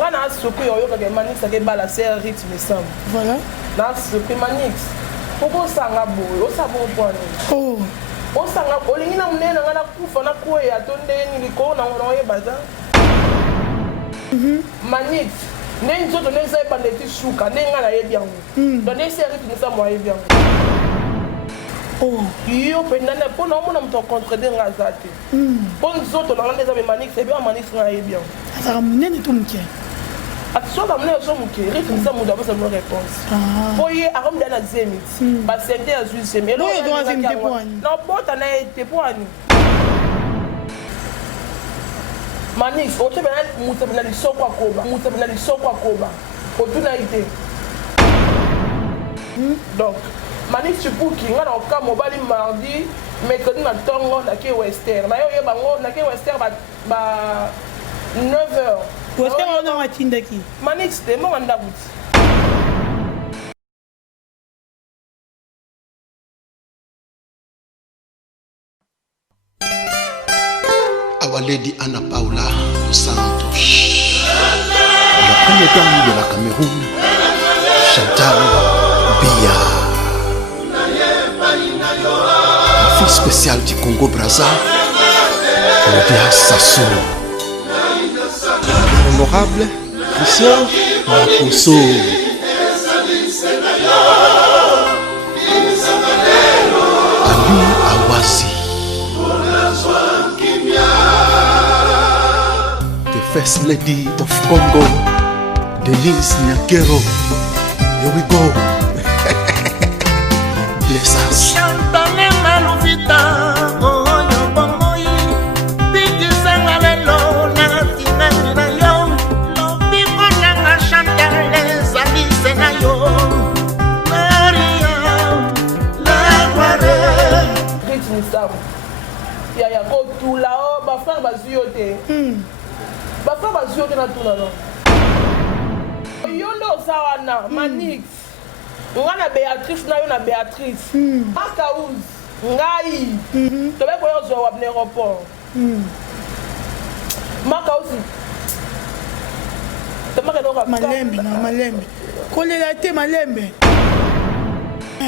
nga na surpris oyoka ke Manix ake bala ser rythme sam. Voilà. Na surpris Manix. Poko sanga boy, o sabo poni. Oh. O sanga olingi na munene nga na kufa na koya tonde ni liko na ngona ye baza. Manix. Ne nzoto ne sai bandeti shuka ne nga na ye bien. Donc ne ser rythme sam mo ye bien. Oh. Yo pendana po na mona mto contredire nga zate. Bon nzoto na nga za Manix e bien Manix nga ye bien. Ça munene to mke. Attention d'amener au son qui rythme ça mouda ça me réponse. Voyez à comme dans la zénith. Ba senté à Suisse mais là il doit zénith point. Non bon t'en as été point. Manix o te bana muta bana li sokwa koba. Muta bana li sokwa koba. O tuna été. Donc Manix tu pour qui nga na ka mobile mardi mercredi na tongo na ke western. Na yo bango na ke western ba 9h. Est-ce qu'on a un tindaki? Manix, t'es mon mandabout. Our Lady Anna Paula dos Santos. La première dame de la Cameroun, Chantal Biya. La fille spéciale du Congo-Brazza, Claudia Sassou. Honorable Christian Makoso. Ali Awasi. The First Lady of Congo, Denise Nyakero. Here we go. Bless us. Il y a tout là-haut, ma frère va zioter. Ma frère va zioter dans tout là-haut. Yondo Sawana, Manix. On a Béatrice, on a Béatrice. Makaouz, Ngai. Tu vas voir sur l'aéroport. Makaouz. Malembe, non, Malembe. Colère, Malembe.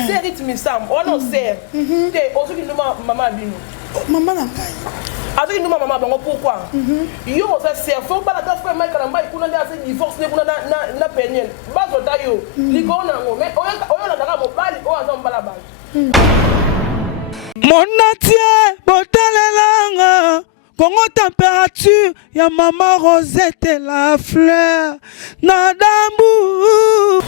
C'est rythme sam, on en sert. Aussi qui nous maman bino. Maman nangai. Avec nous maman bango pourquoi? Yo ça sert faut pas la tasse frère Michael Mbaye kuna nda assez divorce ne kuna na penyel. Bazo tayo. Liko na ngo mais oyo na ndaka mobali o aza mbala bali. Monatie botalelanga Congo température ya maman Rosette la fleur Nadambu.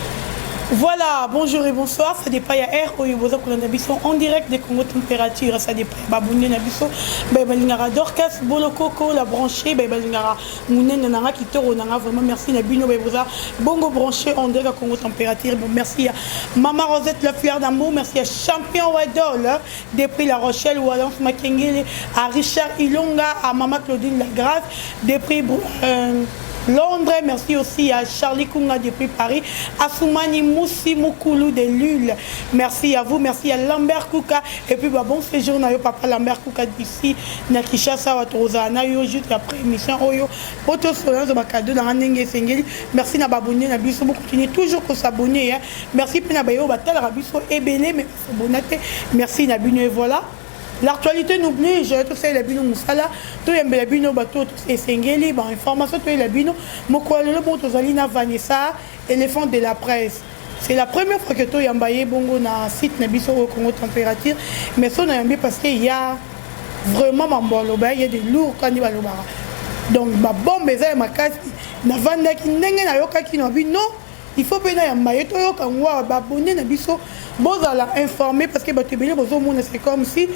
Voilà, bonjour et bonsoir, ça dépend ya air au Yoboza Kulandabiso en direct des Congo température, ça dépend Babouni Nabiso, Babalingara Dorcas, Bolokoko, la branchée, Babalingara Mounen Nanga Kitoro Nanga, vraiment merci Nabino Baboza, Bongo branché en direct à Congo température, bon, merci à Maman Rosette la fleur d'amour, merci à Champion Wadol, depuis La Rochelle, Walance Makengele, à Richard Ilonga, à Maman Claudine Lagrave, depuis Londres, merci aussi à Charlie Kunga depuis Paris, à Soumani Moussi Moukoulou de Lille, merci à vous, merci à Lambert Kouka, et puis bon séjour à papa Lambert Kouka d'ici, Nakishasa, Watroza, Nayo, juste après émission, Oyo, Poto Solange, Bakado, dans Nenge Sengeli, merci à Babouné, à Bisso, vous continuez toujours pour s'abonner, merci à Bayo, Batal, Rabisso, Ebele, mais Bonate, merci Nabino, et voilà. L'actualité n'oublie, j'ai tout ça, la bino Moussala, tout le bino bateau, et Sengeli, information, tout le bino, Mokwalelo, Botozalina, Vanessa, éléphant de la presse. C'est la première fois que tout Yambaye Bongo na site Nabiso au Congo température, mais ça n'a pas parce qu'il y a vraiment il y a des lourds quand il va le bar. Donc, ma bombe, ma casse, na vanda qui n'est na yoka qui n'a vu, non. Il faut bien Yambaye, tout yoka, abonné Nabiso. Bon, la informer parce que c'est comme si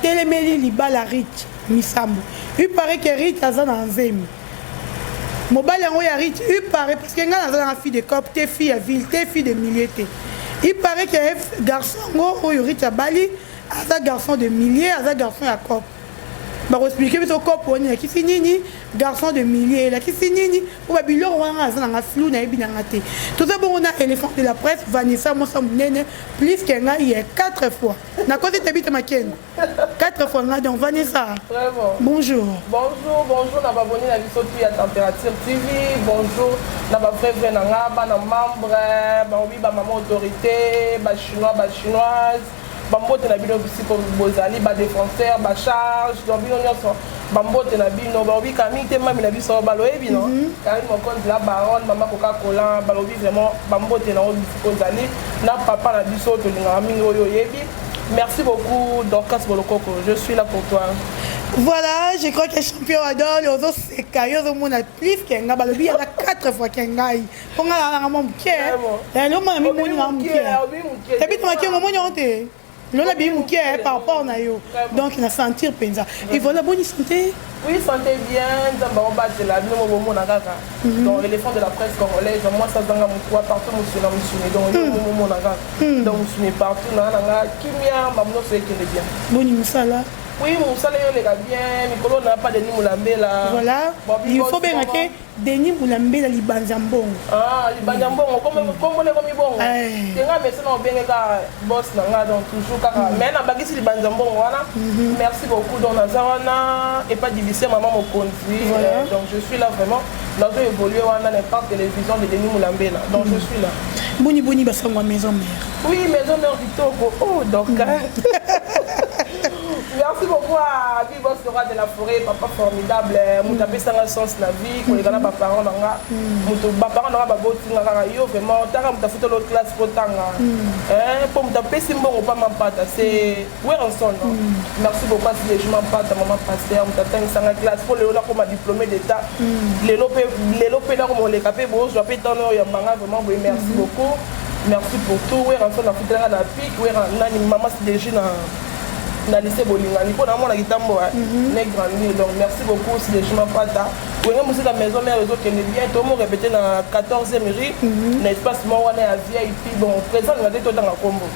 téléméli liba la rite misambo. Il paraît que rite a dans zemi. Mobile yango ya rite, il paraît parce que nga na fille de cop, tes filles à ville, tes filles de milliers. Il paraît que garçon go o rite à Bali, a garçon de milliers, a garçon à cop. va expliquer biso kopo ni ki finini garçon de milliers la ki finini ou ba bilo wana azana nga flou na ebina ngate tout ça bon on a éléphant de la presse Vanessa Mosa Munene plus que nga il y a 4 fois na cause de bite maken 4 fois nga donc Vanessa Vraiment. bonjour na ba boni na biso tu ya température TV bonjour na ba vrai na nga ba na membre ba obi ba maman autorité ba chinoise bambote na bino bisiko bozali ba défenseur ba charge donc bino nyonso bambote na bino balobi kami te mami na biso baloyebi no kami mokonzi la baronne mama Coca-Cola balobi vraiment bambote na bisiko zali na papa na biso tolingaka mingi oyo oyebi merci beaucoup Dorcas Bolokoko je suis là pour toi. Voilà, je crois que champion adore les autres c'est caillou au monde plus qu'un balobi il y a 4 fois qu'un gars on a mon cœur et l'homme a mis mon cœur et puis tu m'as dit mon honte l'homme a mis mon cœur par rapport à yo donc il a senti penza et voilà bonne santé. Oui, santé bien, on bat de la vie, donc l'éléphant de la presse congolaise, moi ça dans mon poids partout, donc je suis partout, Kimia, maman c'est que bien. Bonne musala. Oui, mon salaire est bien, Nicolas n'a pas de Denis là. Voilà, il faut bien que Denis Moulambé la Libanzambon. Ah, Libanzambon, comme les commis bon. C'est un médecin bien que boss n'a donc toujours car mais na bagisi Libanzambon voilà. Merci beaucoup dans Nazarana et pas divisé maman mon conduit. Donc je suis là vraiment dans une évoluer on a n'importe télévision de Denis Moulambé là. Donc je suis là. Boni boni basangwa maison mère. Oui, maison mère Vitoko. Oh donc merci beaucoup à Vivos Sora de la Forêt, papa formidable. Mouta pesa nga sens na vie, ko lekana ba parents nga. Mouta ba parents nga ba boti nga yo vraiment tanga mouta futo l'autre classe potanga. Pour mouta pesi mbongo pas mampata, c'est Werenson. Merci beaucoup à ces gens mampata maman pasteur, mouta tanga sanga classe pour le là comme diplômé d'état. Les lopé là comme les capé bo, je vais tano ya manga vraiment merci beaucoup. Merci pour tout. Werenson na futo nga na pic, Werenson nani maman c'est déjà na lycée Bolingani pour moi la guitambo né grandi donc merci beaucoup si les gens pas ta ou même aussi la maison mère les autres qui bien tout monde répété dans 14e rue l'espace moi on est à VIP bon présent on a tout dans la combo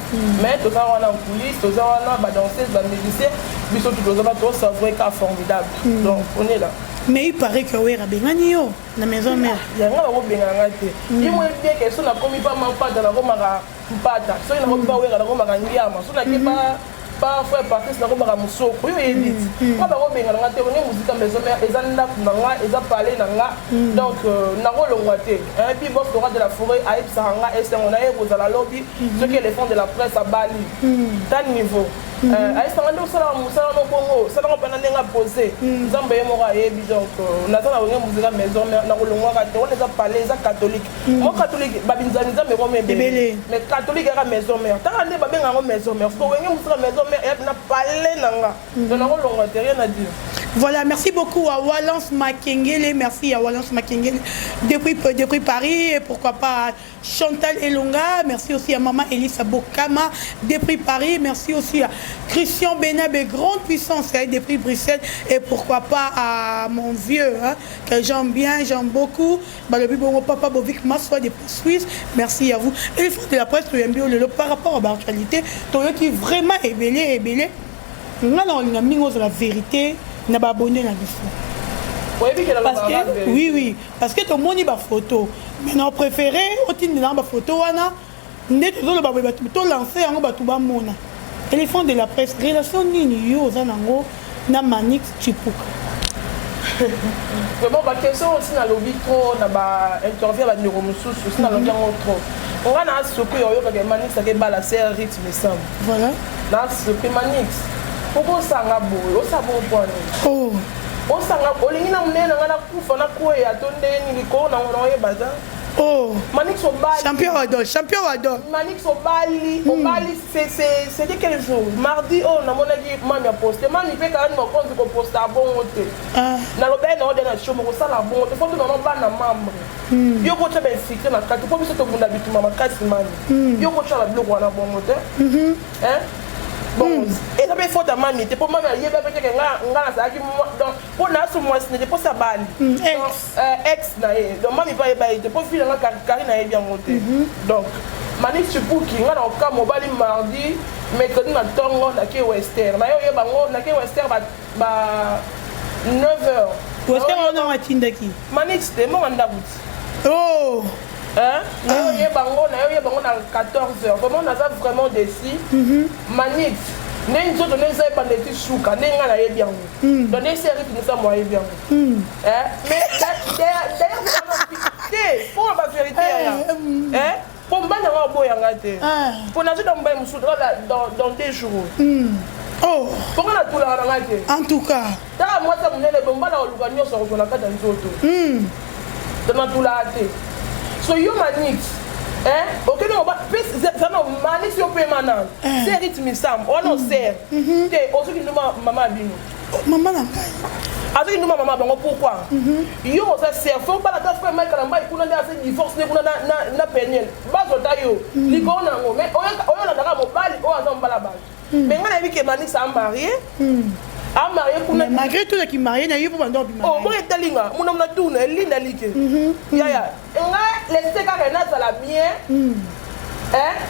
mais tout ça on a en coulisses tout ça on a ba danseuse ba musicien biso tout ça tout ça vrai cas formidable donc on est là. Mais il paraît que oui rabengani yo na maison mère ya nga ba benganga te il moi bien que ça na commis pas pas dans la romara mpata so ina ba oui la romara ndiama so na ke pas frère partir na komaka musoko yo edit kwa ba ko benga nga te on musique maison mère ezanda nga eza parler nga donc na kolongwa te et puis boss de la forêt a ipsanga et c'est on a kozala lobby ce qui est les fonds de la presse à Bali tant niveau aisanga ndo sala musala no kongo sala ko pena nga poser nzambe ye moko ayebi donc nazana onge musique maison mère na kolongwa ka te on eza parler eza catholique mo catholique babinzani nzambe ko mebele mais catholique era maison mère tant ande babenga ngo maison mère ko onge musique maison voilà, merci beaucoup à Walance Makengele, merci à Walance Makengele depuis Paris, et pourquoi pas à Chantal Elonga, merci aussi à Maman Elisa Bokama depuis Paris, merci aussi à Christian Benabé, grande puissance depuis Bruxelles, et pourquoi pas à mon vieux, que j'aime bien, j'aime beaucoup, Papa Bovik Massoua depuis Suisse, merci à vous. Et les frères de la presse, par rapport à l'actualité, qui vraiment est belé, on a mis la vérité, on a abonné la vie. Parce que, oui, parce que tout le monde a photo. Mais on préféré, on a une photo, on a lancé un éléphant de la presse, relation ni na Manix Chipuka. Vraiment, la question aussi dans le trop, dans l'interview avec Neuromusus, aussi dans le trop. On a surpris que Manix a balancer un rythme simple. Voilà. Là, surpris Manix. Pourquoi ça a beau? On s'en va au point. Oh. On s'en va. On est là, on est là, on a quoi et attendez, on a bazar. Oh. Manix au Bali. Champion adore. Manix au Bali. Au Bali, c'était quel jour? Mardi, on a mon avis, mamie a posté. Mamie fait quand même mon compte pour poster à bon côté. Dans le bain, on a des choses, on a bon côté. Faut que nous n'avons pas de membre. Yo ko tebe fikre na kati po biso to bunda bitu mama kasi mani. Yo ko chala bloko wana bon côté. Bon, et ça peut faut ta mamie, t'es pour maman, il y a pas que nga ça qui donc pour na so moi ce n'est pas ça bali. Ex na donc mamie pas ba t'es pour filer nga Karina est bien monté. Donc Manix Chipuki nga na ka mobali mardi mercredi na tongo na ke western. Na yo bango na ke western ba 9h. Où est-ce qu'on a un tindaki? Manix, c'est mon mandabout. Oh! Hein? On a 14h. Comment on a ça vraiment décis? Manix. Nous sommes donnés ça pendant des chouka. Nous sommes allés bien. Donnez ces rythmes, nous sommes allés bien. Mais d'ailleurs, pour la vérité, pour me battre un boy en gâté. Pour nous dans 2 jours. Oh! Pour qu'on a tout la rangée. En tout cas. Moi, ça me dit que bon, on va nous sur la carte d'un autre. Dans tout la hâte. So you manix. Ok, non, ça non, manix yo peut maintenant. C'est rythme sam. On en sert. T'es aussi qui nous maman bino. Maman n'a pas. Avec nous maman bango pourquoi? Yo ça sert. Faut pas la taf faire mal quand il kuna assez divorce ne kuna na penyel. Bazo tayo. Likona ngo mais oyo na daka mobali o azam bala bala. Mais on a vu que manix a marié. A marié kuna malgré tout qui marié na yipo bando bi marié. Oh, moi etalinga, mon homme na tuna, linda like. Ya ya. Nga laisser quand na ça la bien.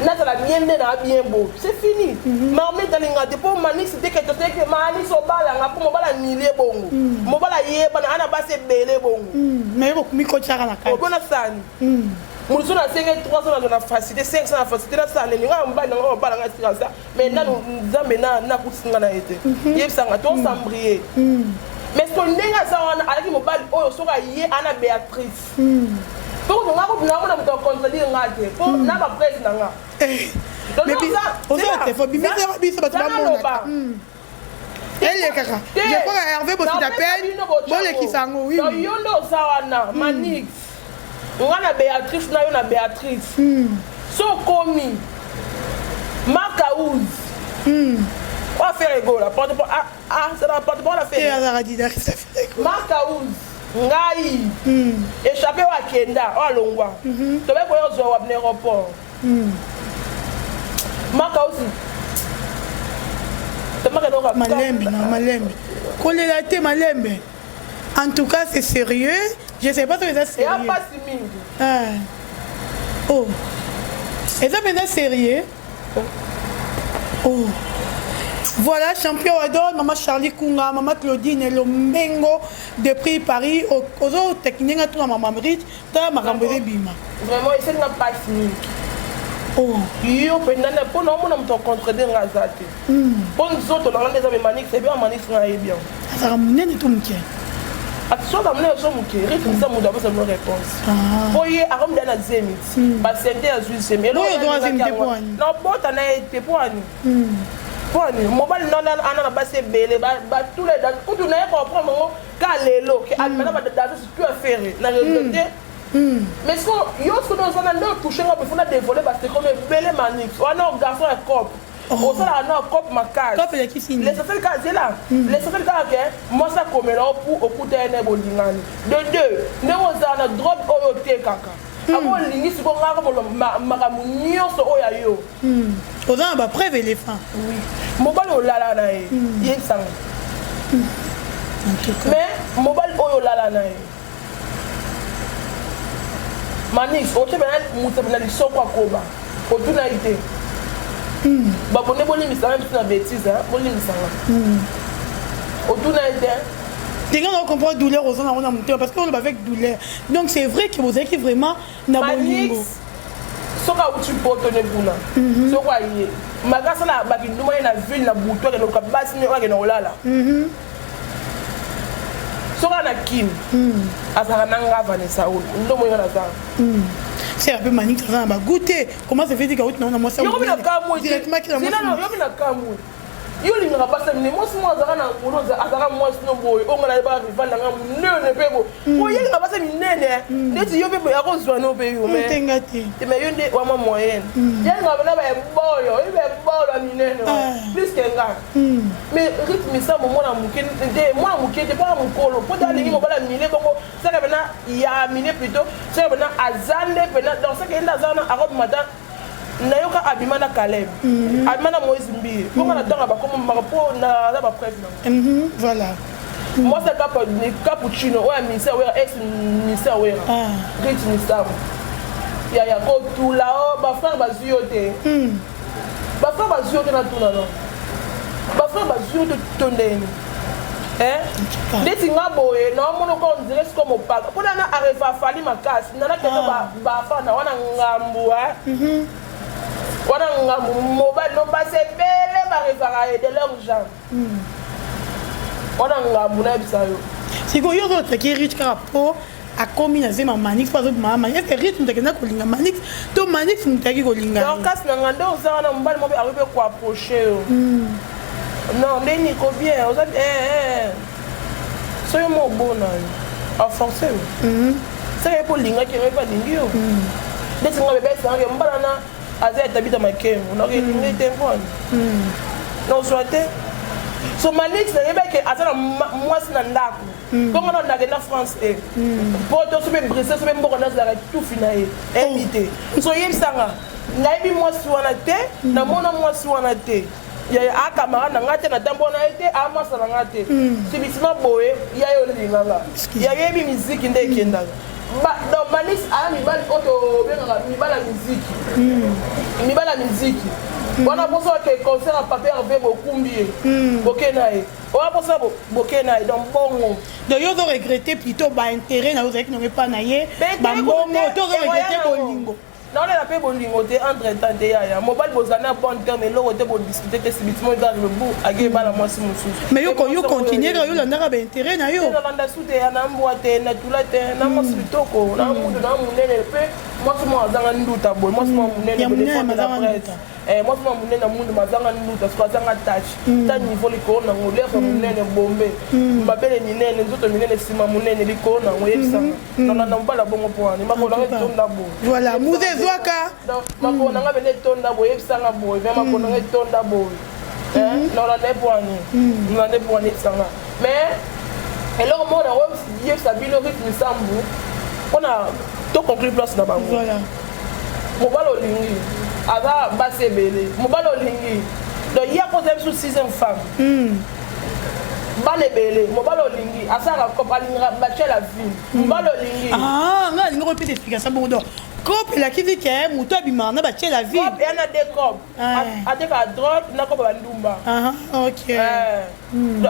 Na ça la bien na bien beau. C'est fini. Mais on met etalinga depuis manix c'était que tu sais que manix au bala nga pour mobala milier bongo. Mobala yé bana ana basse belé bongo. Mais ko mi ko tshaka na ka. Bona sani. Moussou na 300 dans la facilité, 500 la facilité, là ça, les gens ont pas dans ça, mais là nous avons na kusinga na été. Yé ça nga to sambrier. Mais ce qu'on n'est ça on avec mobile oh soka yé ana Béatrice. Pour nous na muto contredire ngate. Pour na ba presse na nga. Mais on ça faut bimer ça biso ba tba. Elle est kaka. Je crois Hervé Bossi t'appelle. Bon les kisango oui. Yo ndo ça wana Manix. On a Béatrice, on a Béatrice. So commis. Marcaouz. On va faire ego là. C'est la porte-parole à faire. Marcaouz. Ngai. Échappé à Kenda. Oh Longwa. Tu vas voir au aéroport. Marcaouz. Malembe, non, Malembe. Colélate Malembe. En tout cas, c'est sérieux. Je ne sais pas si c'est sérieux. Il n'y a pas si mine. Oh. Et ça, c'est sérieux. Oh. Voilà, champion Adol, maman Charlie Kunga, maman Claudine et Lomengo de prix Paris. Aux autres techniques, tout à maman Rich, tout à maman Bima. Vraiment, il n'y a pas si mine. Oh. Yo, pour nous, on a contredire la zate. Pour nous autres, on a des maniques, c'est bien, maniques sont bien. Ça va mener tout le monde. Attention, d'amener un homme qui rythme ça, nous avons une réponse. Voyez, à Rome d'un zémit, parce que c'est un juge, mais là, on a un témoin. Non, bon, on a un témoin. Mobile non ana base belé tous les dates où tu n'as pas comprendre calelo que almana ba date tu as fait na regretter mais ce que yo ce que nous allons toucher on peut dévoiler parce que comme belé manix on a un garçon et cop on ça on a cop ma case cop les qui signe les seuls cas c'est là les seuls cas que moi ça comme là pour occulter un bolingani de deux ne on a drop oyote kaka abo lingi siko ngaka bolo makamunyo so oya yo aux gens ba preuve éléphant oui mobile olala na ye yesang mais mobile oyo olala na ye manix otebena mutebena lisoko akoba otuna ite babone bolimisanga biso na bêtise bolimisanga otuna ite les gens vont comprendre douleur aux gens on a monté parce qu'on va avec douleur donc c'est vrai que vous avez qui vraiment na bolingo soka uti poto ne buna soka ye magasa na bakinduma na ville na buto ke no kabasi ne wa ke no lala soka na kim asaka nanga Vanessa o ndo moyo na za c'est un peu manique ça va goûter comment ça fait dire que non moi ça yo bina kamu directement ki na moi yo bina kamu yo linga pasa ni moi moi azaka na ngoloza azaka moi sino boy onga na ba rival na nene pebo o yelinga pasa mi nene ndeti yo pebo yakozwa no pe yo mais tengati mais yo nde wa moyenne yelinga bana ba bolo ibe bolo mi nene plus que nga mais rythme ça mo na mukene de moi mukene pas mukolo po da lingi mo bala mile bongo ça que bana ya mile plutôt ça bana azande bana dans ça que nda zana arob matin nayoka abimana Caleb abimana Moïse Mbi pour na tanga ba comme marapo na ba preuve voilà moi c'est cappuccino ou ministère ou ex ministère ou rich ministère ya ko tout là ba frère ba ziote ba frère ba ziote na tout là ba frère ba ziote tondeni ndeti nga boye naomona ko ondire siko mopaka mpona na arefa afali makasi nana kende bafana wana ngambu wana ngambu mobali no basi ebele barefaka ede leur genre wana ngambu nayebisa yo sikoyo yo ozotaki rich kaka po akomi na zema manix po azobimaka manix eke rich moto akenda kolinga manix to manix moto ayaki kolinga donc kasi na nga nde oza wana mobali mo mpe akoki mpe koaproche yo non nde niko bien oza soyo mo obona aforce yo seke mpo olingaki yango mpe alingi yo ndeti nga bebe esangaki mbala na aza etabita makembo donc elingi te mpona nozwa te so manix nayebaki aza na mwasi na ndako bongo na ndako na france te mpo to so mpe brise so mpe mboko nazalaka tufi na ye eyebi te so oyebisanga nayebi mwasi wana te namona mwasi wana te akamara na nga te natambona ye te amasa na nga te sibitima boye ya yo nelinganga yayebi miziki nde ekendaka donc manix aya mibali oyo tobengaka mibala ya miziki wana poso ke concert a papier ve bokumbi ye boke na ye oya poso boke na ye donc bongo donc yo ozoregrete plutôt baintérêt na yo ozalaki nongo epa na ye bambongo to ozoregrete bolingo naolela mpe bolingo te entre temps te yaya mobali bozala na bon terme eloko te bodiscute te sibitima ezala bu ake ebala mwasi mosusu mais yo continue kaka yo olandaka baintérêt na yo nalanda su te na mbwa te na tula te na mwasi bitoko na mudu na monene mpe mwasi mo azanga nduta boye mwasi mo monene mwasi mo monene na mundu mazanga nduta siko azanga tache ta niveau likolo nango lere monene bombe mabele minene nzoto minene nsima monene likolo nango yebisanga nalanda mobala bongo mpo wana makolanga etonda boye voilà muze ezwaka makonanga bene etonda boye yebisanga boye me makonanga etonda boye nalanda epwani nalanda epwani yebisanga mais eloko moko nango yebisa bino rythme sambu mpona toconclure place na bango mobali olingi aza basi ebele mobali olingi donc ye akoza biso 6e femme bana ebele mobali olingi asalaka cope alingaka batie la ville mobali olingi nga alingi kopesa explication bongo donc cope elakisi ke moto abimaka na batie la ville cope eya na de cope atekaka drogue na cope bandumba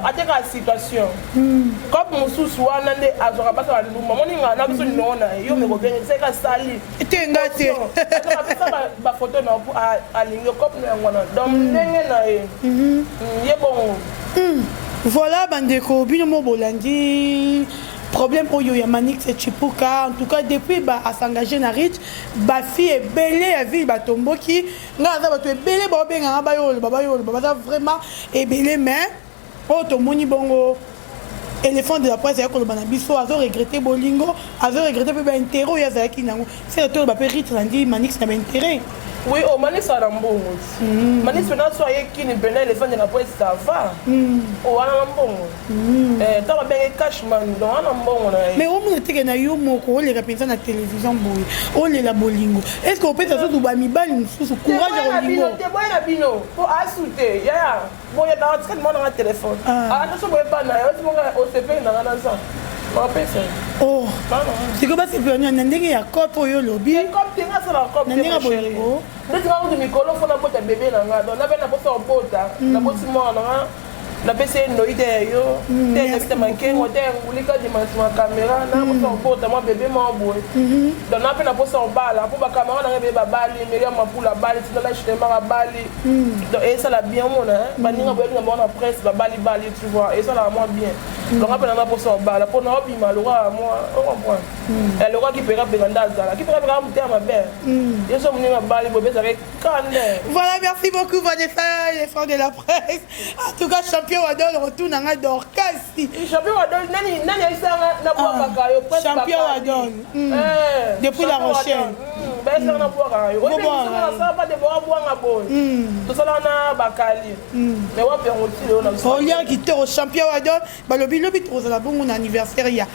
atekaka situation cope mosusu wana nde azwaka basi bandumba moninga na biso linongo na ye yo mekobenge seka sali tenga te apesa bafoto na po alingi cope na yango wana donc ndenge na ye ye bongo voilà bandeko bino mo bolandi problème oyo ya manix et chipuka en tout cas depuis à s'engager na rich fille ebele ya ville batomboki nga aza bato ebele baobenganga bayolo baza vraiment ebele mais oyo tomoni bongo éléphant de la presse ya koloba na biso azoregrete bolingo azoregrete mpe baintérêt oyo azalaki nango seke toyo bape rich landi manix na baintérêt oui manix ala mbongo manix pena so ayekini pena éléphant de la presse ça va wana na mbongo ntango abenge cashman donc wana mbongo na ye mais omona teke na yo moko oleka mpenza na télévision boye olela bolingo est ce que opesa soki bamibali mosusu courage ya kolingo boye na bino po asu te yaya boye na tikati mwana nga téléphone ata so boye pa na ye otimonga osepeli nanga na za mapesa sikoyo basepelani na ndenge ya cope oyo olobi na ndenge ya bolingo ndeti nga kutu mikolo fo nabota bebe na nga donc nabe naposa obota naboti mwana nanga napesi ye noyi te yo te nabita mankengo te ngulika dimansi ma caméra naposa obota mwa bebe mwa boye donc na mpe naposa obala mpo bakamera nanga ebele babali meri ya mapula abali tina na chitemaka abali donc esala bien mona baninga boyelinga bango na presse babali tu vois esalaka mwa bien donc ape nanga naposa obala mpo na obima loka mwa ocomprendre loka kipekapeka nde azala kipekapeka motema mabe ye so moninga abali boye bezalaki kande voilà merci beaucoup Vanessa les francs de la presse en tout cas champion wadol retour nanga dorkasi champion wadol nani aisanga na bwakaka yo champion wadol depuis la Rochelle baisanga na bwakaka yo oyebisanga pa de bwanga boye tosala na bakali mais wapi yango tile ona olia kitoko champion wadol balobi lobi tozala bongo na anniversaire ya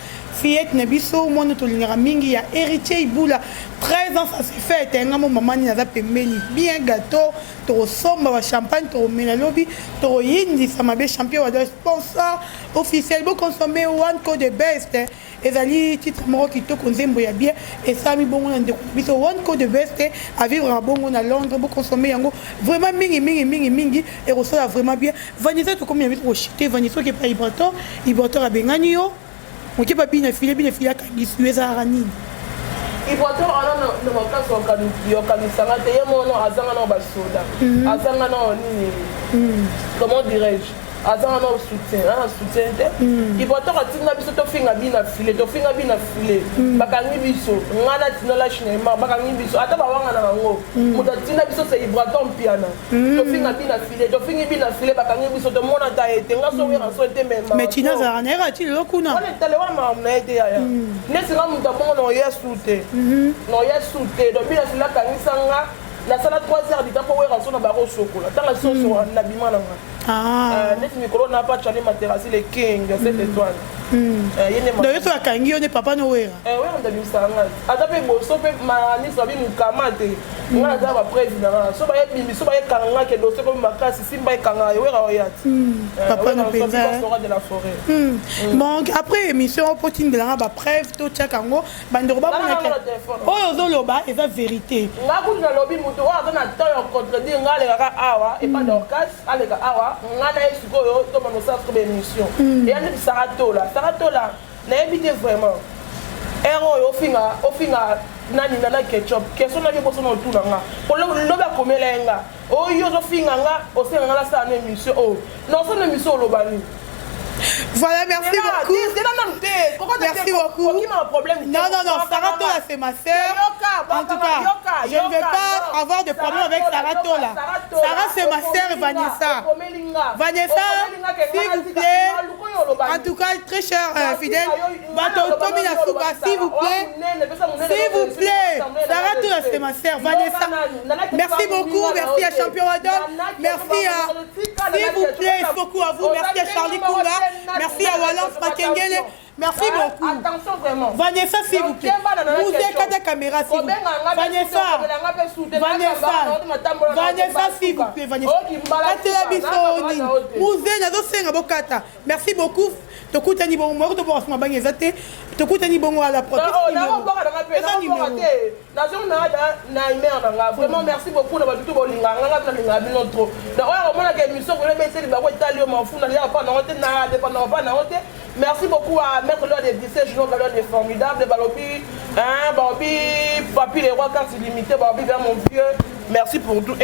fillette na biso mwana tolingaka mingi ya héritier Ibula 13 ans ça s'est fait tenga mo maman ni naza pembeni bien gâteau to somba wa champagne to mena lobby to yindi sama be champion wa sponsor officiel bo consommer one code de best ezali titre moko kitoko nzembo ya bien et ça mi bongo na ndeko biso one code de best à vivre à bongo na Londres bo consommer yango vraiment mingi et ressola vraiment bien Vanessa to comme yavit ko chité Vanessa qui pas Ibrator a bengani yo on qui pas bien filé kangi sueza rani Ibrator ana no makasi okanisanga te ye mono azanga na basoda azanga na nini comment dirais-je azanga na soutien te Ibrator atinga biso tofinga bina filé bakangi biso ngana tinola chinema bakangi biso ata bawanga na bango muta tinga biso se Ibrator mpiana tofinga bina filé bakangi biso to mona ta ete ngaso wera so ete mema mais tina za na era ti lokuna on est allé voir ma ete ya nesinga muta bongo no yesu te do bina filé kangisanga la sala 3 heures du temps pour wera so na baro sokola tanga so na bima na neti mikolo na pa chali materasi le king cette étoile donc yo akangi yo ne papa no wera wera ndabisanga ata pe boso pe manisa bi mukama te ngana za ba président so ba yebi so ba yekanga ke dossier ko makasi simba ekanga yo wera oyati papa no penza de la forêt bon après émission potine de la ba preuve to tchakango bandero ba mona ke oyo zoloba eza vérité ngaku na lobi muto wa za na tayo contredire ngale kaka awa et pas d'orcas aleka awa ngana esikoyo to manosa ko émission et andi saratola na ebite vraiment ero ofinga nani na ketchup question na biso na tout nga loba komelenga oyo zo finga nga osenga la sa na émission non so na émission lobani. Voilà, merci beaucoup. Merci beaucoup. Non, Saratola, c'est ma sœur. En tout cas, je ne vais pas avoir de problème avec Saratola. Sarah, c'est ma sœur Vanessa. Vanessa, s'il vous plaît. En tout cas, très cher fidèle. S'il vous plaît. S'il vous plaît. Saratola, c'est ma sœur Vanessa. Merci beaucoup. Merci à Champion Adam. Merci à. S'il vous plaît, beaucoup à vous. Merci à Charlie Koula. Merci à Walance Makengele. Merci beaucoup. Attention vraiment. Vanessa, s'il vous plaît. Vous êtes la caméra, s'il vous plaît. Vanessa, s'il vous plaît. Vanessa. Merci beaucoup. Tokutani bon moi to boss ma bangezate tokutani bon à la protection vraiment merci beaucoup na batutu bolinga nganga tana bino trop na oyo mona ke mission ko lebeseli ba ko talio mafuna ya pa na hote na dépendant pas na hote merci beaucoup à maître Lord de 17 jours galon est formidable balobi Barbie papi les rois cartes illimitées Barbie vers mon vieux merci pour tout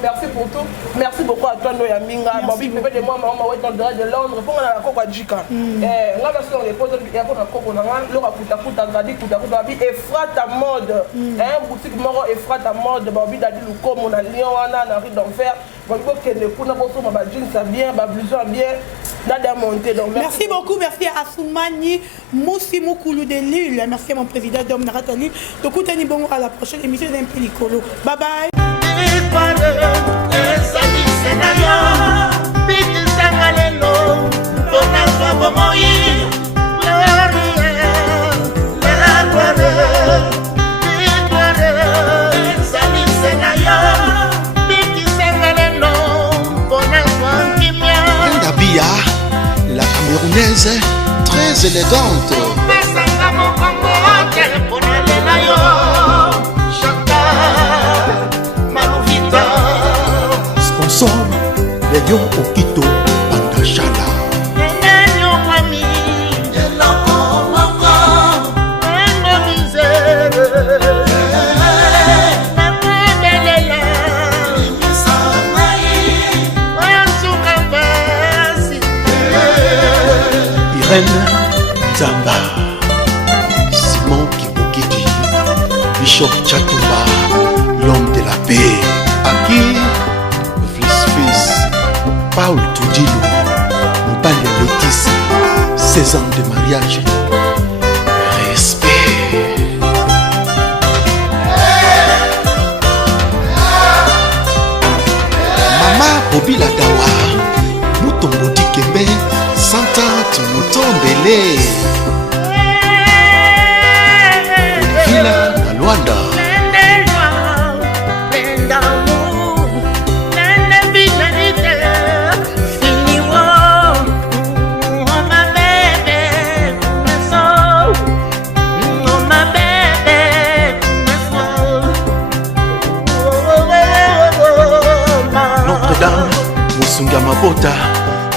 merci pour tout merci beaucoup à toi Noya Minga Barbie bébé de moi maman ouais dans de Londres pour na ko kwa jika nga parce qu'on repose ya ko na koko na nga lo ka kuta ngadi kuta Barbie et frat à mode boutique moro et frat à mode Barbie dadi luko mon lion wana na rue d'enfer Barbie ko kende kuna boso ma jeans bien ba blouson bien merci beaucoup, merci à Assoumani Moussi Moukoulou de Lille. Merci à mon président Dom Naratali. Donc, bon à la prochaine émission d'un Pélicolo. Bye bye. La camerounaise très élégante. Sponsor Léon Okito Bandachala. Zamba, Simon Kibokidi, Bishop Chatumba, l'homme de la paix, Aki, fils, Paul Toudilou, Mbali Laetitia, 16 ans de mariage, respect. Mama Bobby Ladawa, Mouton Bouti Kembe, Santa Timoton Belé. Rwanda. Notre-Dame, Musunga Mabota,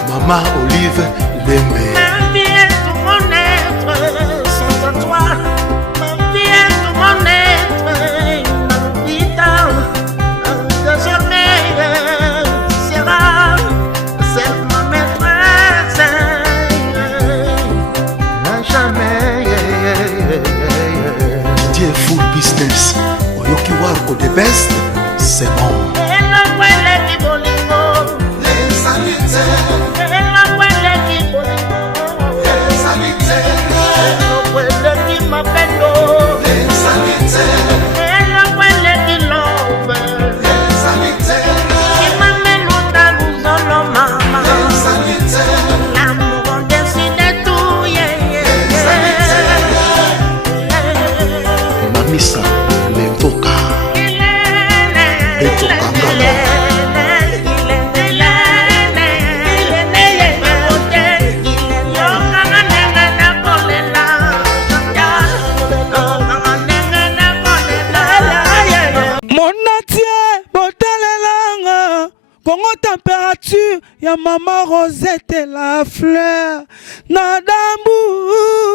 Mama Olive Lembe. Ma vie est tout mon être, sans toi. Ma vie est tout mon être, ma vie de jamais sera celle ma maîtresse. À jamais. Dieu full business, Oyoki Warko the best, c'est bon. Mamisa, Lempoka, Beto Kangala. Congo température, ya maman Rosette la fleur, Nadambu.